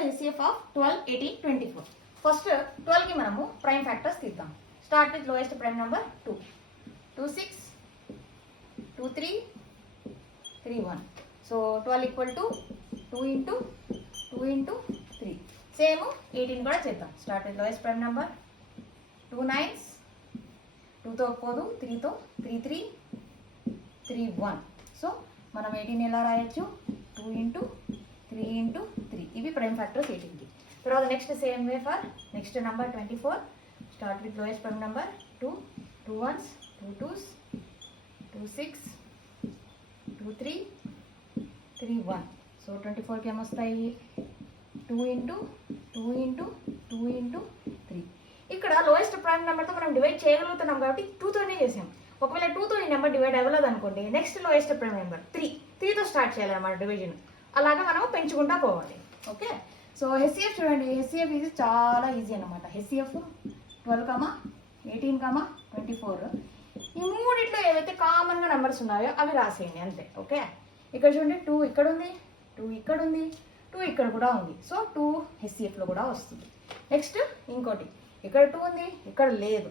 The HCF of 12, 18, 24. First 12కి మనము prime factors తీద్దాం. Start with lowest prime number 2, 2, 6, 2, 3, 3, 1. So 12 equal to 2 into 2 into 3. Same 18 కూడా చేద్దాం. Start with lowest prime number 2 9s, 2తో పోదు, 3తో 3 3 3 1. So మనం 18 ఎలా రాయొచ్చు? 2 ఇంటూ 3 ఇంటూ 3. ఇవి ప్రైమ్ ఫ్యాక్టర్స్ 18కి. తర్వాత next same way for next number 24. Start with lowest prime number 2, 2 1s, 2 2s, 2 6, 2 3, 3 1. So 24కి ఏమొస్తాయి? 2 ఇంటూ 2 ఇంటూ 2 ఇంటూ 3. ఇక్కడ లోయెస్ట్ ప్రైమ్ నెంబర్తో మనం డివైడ్ చేయగలుగుతున్నాం కాబట్టి 2తోనే చేసాం. ఒకవేళ 2తో ఈ నెంబర్ డివైడ్ అవ్వలేదు అనుకోండి, నెక్స్ట్ లోయెస్ట్ ప్రైమ్ నెంబర్ 3తో స్టార్ట్ చేయాలన్నమాట డివిజన్. అలాగా మనం పెంచుకుంటా పోవాలి. ఓకే, సో హెచ్సిఎఫ్ చూడండి. హెచ్సిఎఫ్ ఇది చాలా ఈజీ అనమాట. హెచ్సిఎఫ్ 12, 18, 24. ఈ మూడిట్లో ఏవైతే కామన్గా నెంబర్స్ ఉన్నాయో అవి రాసేయండి అంతే. ఓకే, ఇక్కడ చూడండి 2 ఇక్కడ ఉంది, 2 ఇక్కడ ఉంది, 2 ఇక్కడ కూడా ఉంది. సో 2 హెచ్సిఎఫ్లో కూడా వస్తుంది. నెక్స్ట్ ఇంకోటి, ఇక్కడ 2 ఉంది, ఇక్కడ లేదు,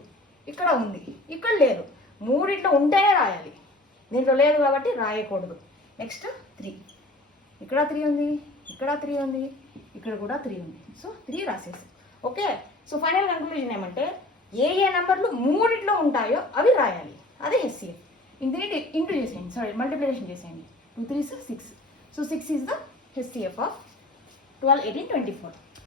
ఇక్కడ ఉంది, ఇక్కడ లేదు. మూడిట్లో ఉంటేనే రాయాలి, దీంట్లో లేదు కాబట్టి రాయకూడదు. నెక్స్ట్ 3, ఇక్కడ 3 ఉంది, ఇక్కడ 3 ఉంది, ఇక్కడ కూడా 3 ఉంది. సో 3 రాసేసి. ఓకే, సో ఫైనల్ కన్క్లూజన్ ఏమంటే ఏ నెంబర్లు మూడిట్లో ఉంటాయో అవి రాయాలి. అదే హెచ్సిఎఫ్. దీన్ని ఇంటూ చేసేయండి, సారీ మల్టిప్లికేషన్ చేసేయండి. 2 3s 6. So 6 is the HCF of 12, 18, 24.